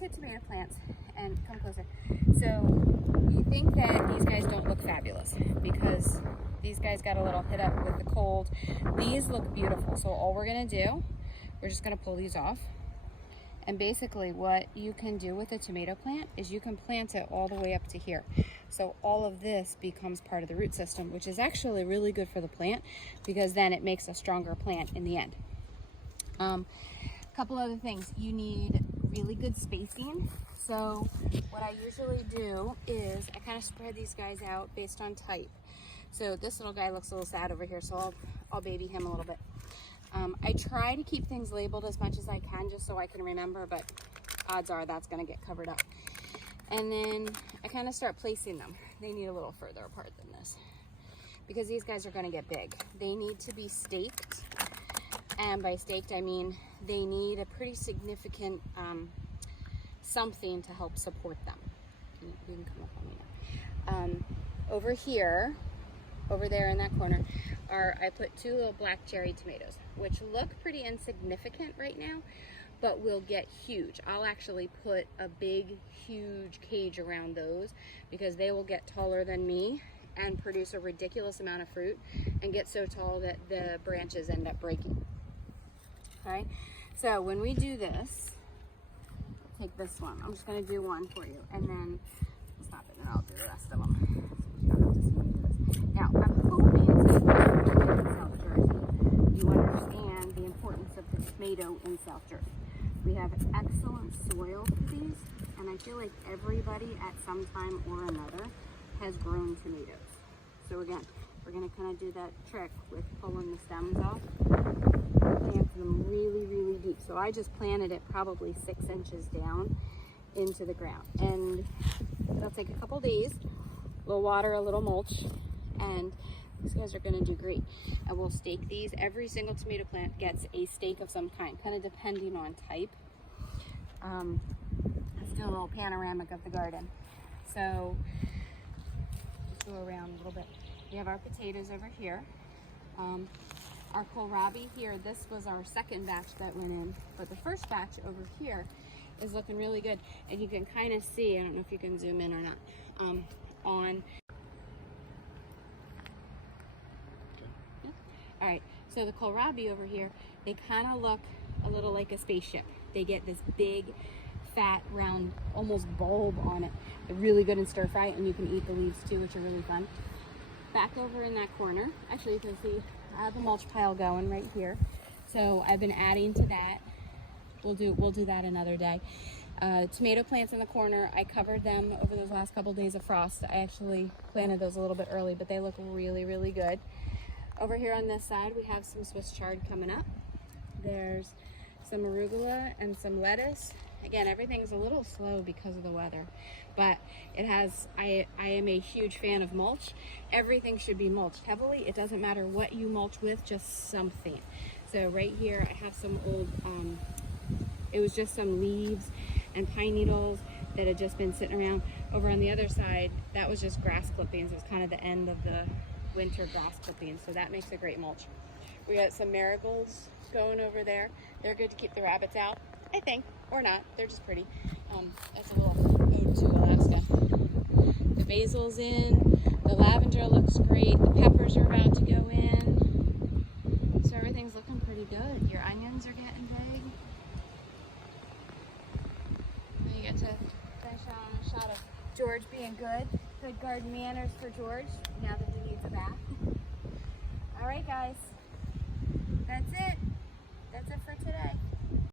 look at tomato plants and come closer. So you think that these guys don't look fabulous because these guys got a little hit up with the cold. These look beautiful. So all we're gonna do, we're just gonna pull these off. And basically what you can do with a tomato plant is you can plant it all the way up to here. So all of this becomes part of the root system, which is actually really good for the plant because then it makes a stronger plant in the end. A couple other things. You need really good spacing. So what I usually do is I kind of spread these guys out based on type. So this little guy looks a little sad over here, so I'll baby him a little bit. I try to keep things labeled as much as I can just so I can remember, but odds are that's going to get covered up. And then I kind of start placing them. They need a little further apart than this because these guys are going to get big. They need to be staked, and by staked I mean they need a pretty significant something to help support them. You can come up on me now. Over here, over there in that corner, I put 2 little black cherry tomatoes, which look pretty insignificant right now, but will get huge. I'll actually put a big, huge cage around those because they will get taller than me and produce a ridiculous amount of fruit and get so tall that the branches end up breaking. Okay, so when we do this, take this one. I'm just going to do one for you, and then stop it, and I'll do the rest of them. Now, I'm hoping since we're in South Jersey, you understand the importance of the tomato in South Jersey. We have excellent soil for these, and I feel like everybody at some time or another has grown tomatoes. So again, we're going to kind of do that trick with pulling the stems off. Plant them really, really deep. So I just planted it probably 6 inches down into the ground. And it'll take a couple days, a little water, a little mulch, and these guys are going to do great. And we'll stake these. Every single tomato plant gets a stake of some kind, kind of depending on type. Let's do a little panoramic of the garden. So let's go around a little bit. We have our potatoes over here. Our kohlrabi here, this was our second batch that went in, but the first batch over here is looking really good. And you can kind of see, I don't know if you can zoom in or not, on. Yeah. All right, so the kohlrabi over here, they kind of look a little like a spaceship. They get this big, fat, round, almost bulb on it. They're really good in stir fry, and you can eat the leaves too, which are really fun. Back over in that corner, actually you can see I have a mulch pile going right here. So I've been adding to that. We'll do that another day. Tomato plants in the corner, I covered them over those last couple days of frost. I actually planted those a little bit early, but they look really, really good. Over here on this side, we have some Swiss chard coming up. There's some arugula and some lettuce. Again, everything's a little slow because of the weather, but it has, I am a huge fan of mulch. Everything should be mulched heavily. It doesn't matter what you mulch with, just something. So right here, I have some old, it was just some leaves and pine needles that had just been sitting around. Over on the other side, that was just grass clippings. It was kind of the end of the winter grass clippings, so that makes a great mulch. We got some marigolds going over there. They're good to keep the rabbits out, I think, or not. They're just pretty. That's a little ode to Alaska. The basil's in. The lavender looks great. The peppers are about to go in. So everything's looking pretty good. Your onions are getting big. And you get to finish on a shot of George being good. Good garden manners for George now that he needs a bath. All right, guys. That's it. That's it for today.